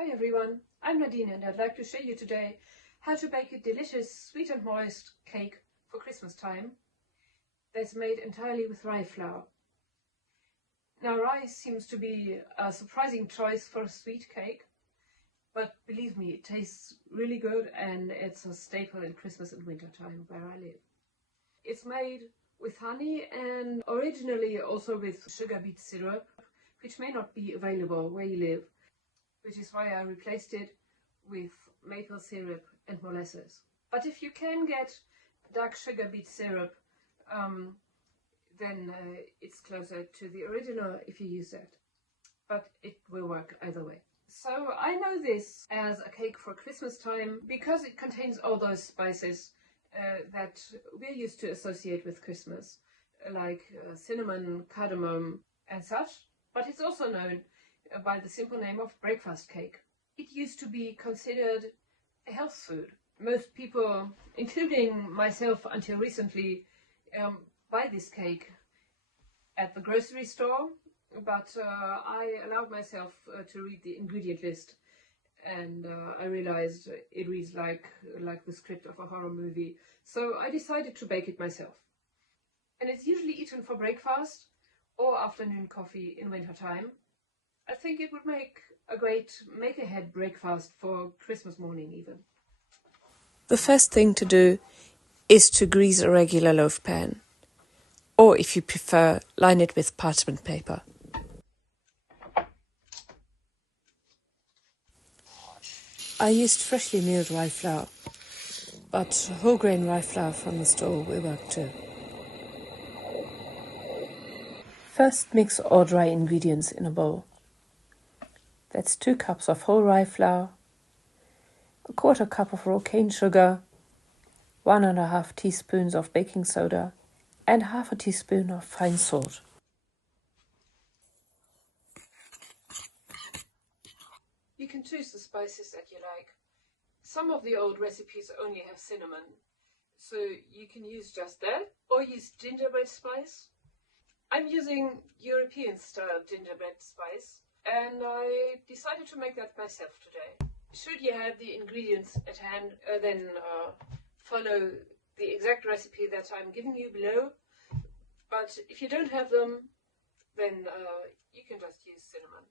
Hi everyone, I'm Nadine and I'd like to show you today how to bake a delicious sweet and moist cake for Christmas time that's made entirely with rye flour. Now rye seems to be a surprising choice for a sweet cake, but believe me, it tastes really good and it's a staple in Christmas and winter time where I live. It's made with honey and originally also with sugar beet syrup, which may not be available where you live, which is why I replaced it with maple syrup and molasses. But if you can get dark sugar beet syrup, then it's closer to the original if you use that. But it will work either way. So I know this as a cake for Christmas time because it contains all those spices that we're used to associate with Christmas, like cinnamon, cardamom and such. But it's also known by the simple name of breakfast cake. It used to be considered a health food. Most people, including myself until recently, buy this cake at the grocery store, but I allowed myself to read the ingredient list and I realized it reads like the script of a horror movie. So I decided to bake it myself. And it's usually eaten for breakfast or afternoon coffee in winter time. I think it would make a great make-ahead breakfast for Christmas morning even. The first thing to do is to grease a regular loaf pan, or if you prefer, line it with parchment paper. I used freshly milled rye flour, but whole grain rye flour from the store will work too. First mix all dry ingredients in a bowl. That's 2 cups of whole rye flour, a 1/4 cup of raw cane sugar, 1½ teaspoons of baking soda, and 1/2 teaspoon of fine salt. You can choose the spices that you like. Some of the old recipes only have cinnamon, so you can use just that, or use gingerbread spice. I'm using European style gingerbread spice, and I decided to make that myself today. Should you have the ingredients at hand, then follow the exact recipe that I'm giving you below. But if you don't have them, then you can just use cinnamon.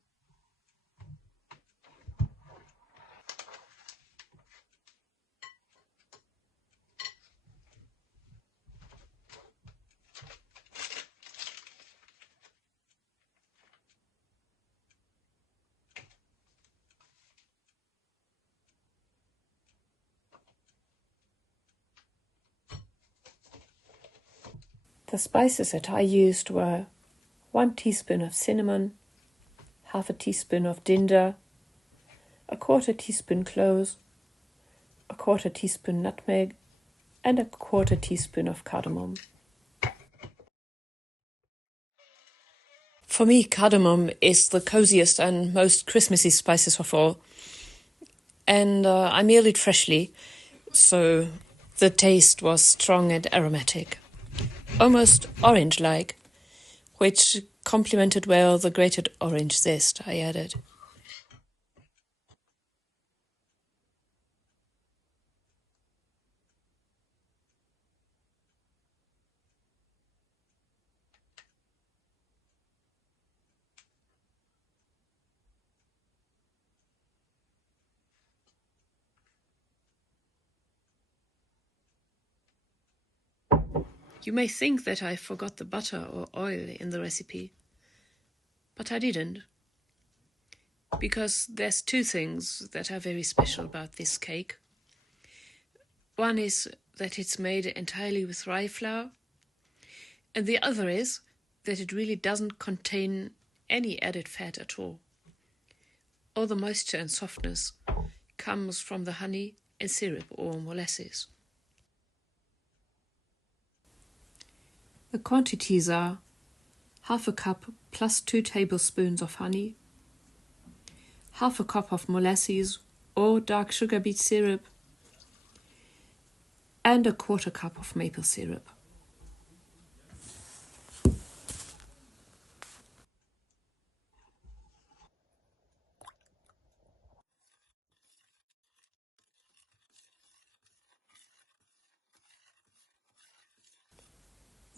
The spices that I used were 1 teaspoon of cinnamon, 1/2 teaspoon of ginger, a 1/4 teaspoon cloves, a 1/4 teaspoon nutmeg, and a 1/4 teaspoon of cardamom. For me, cardamom is the coziest and most Christmassy spices of all. And I milled it freshly, so the taste was strong and aromatic, almost orange-like, which complemented well the grated orange zest I added. You may think that I forgot the butter or oil in the recipe, but I didn't. Because there's 2 things that are very special about this cake. One is that it's made entirely with rye flour, and the other is that it really doesn't contain any added fat at all. All the moisture and softness comes from the honey and syrup or molasses. The quantities are 1/2 cup plus 2 tablespoons of honey, 1/2 cup of molasses or dark sugar beet syrup, and a 1/4 cup of maple syrup.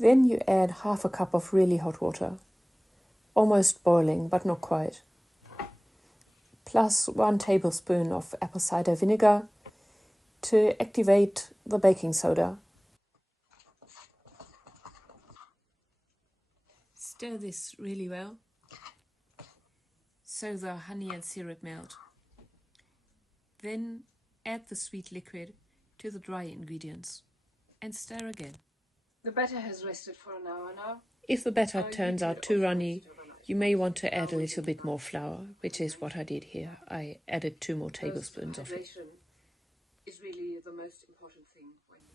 Then you add half a cup of really hot water, almost boiling but not quite, plus 1 tablespoon of apple cider vinegar to activate the baking soda. Stir this really well so the honey and syrup melt. Then add the sweet liquid to the dry ingredients and stir again. The batter has rested for an hour now. If the batter turns out too runny, you may want to add a little bit more flour, which is what I did here. I added 2 more tablespoons of it. Is really the most important thing.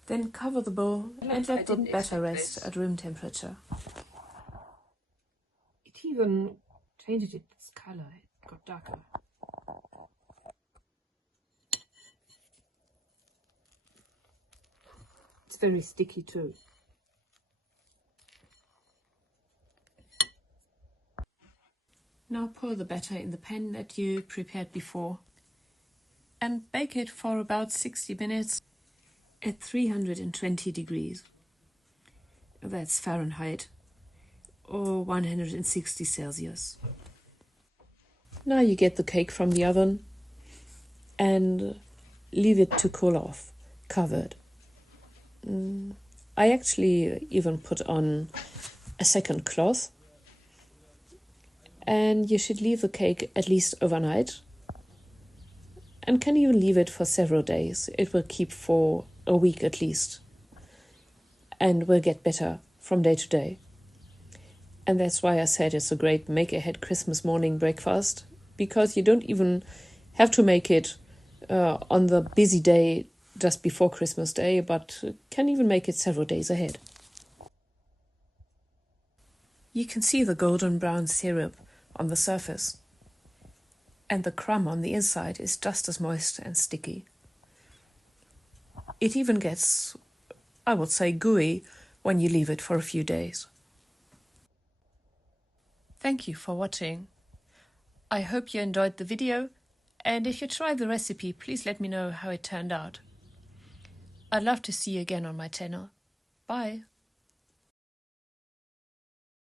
Then cover the bowl and let the batter rest at room temperature. It even changed its color. It got darker. It's very sticky too. Now pour the batter in the pan that you prepared before and bake it for about 60 minutes at 320 degrees. That's Fahrenheit or 160 Celsius. Now you get the cake from the oven and leave it to cool off, covered. I actually even put on a second cloth, and you should leave the cake at least overnight and can even leave it for several days. It will keep for a week at least and will get better from day to day. And that's why I said it's a great make-ahead Christmas morning breakfast, because you don't even have to make it on the busy day just before Christmas Day, but can even make it several days ahead. You can see the golden brown syrup on the surface, and the crumb on the inside is just as moist and sticky. It even gets, I would say, gooey when you leave it for a few days. Thank you for watching. I hope you enjoyed the video, and if you try the recipe, please let me know how it turned out. I'd love to see you again on my channel. Bye!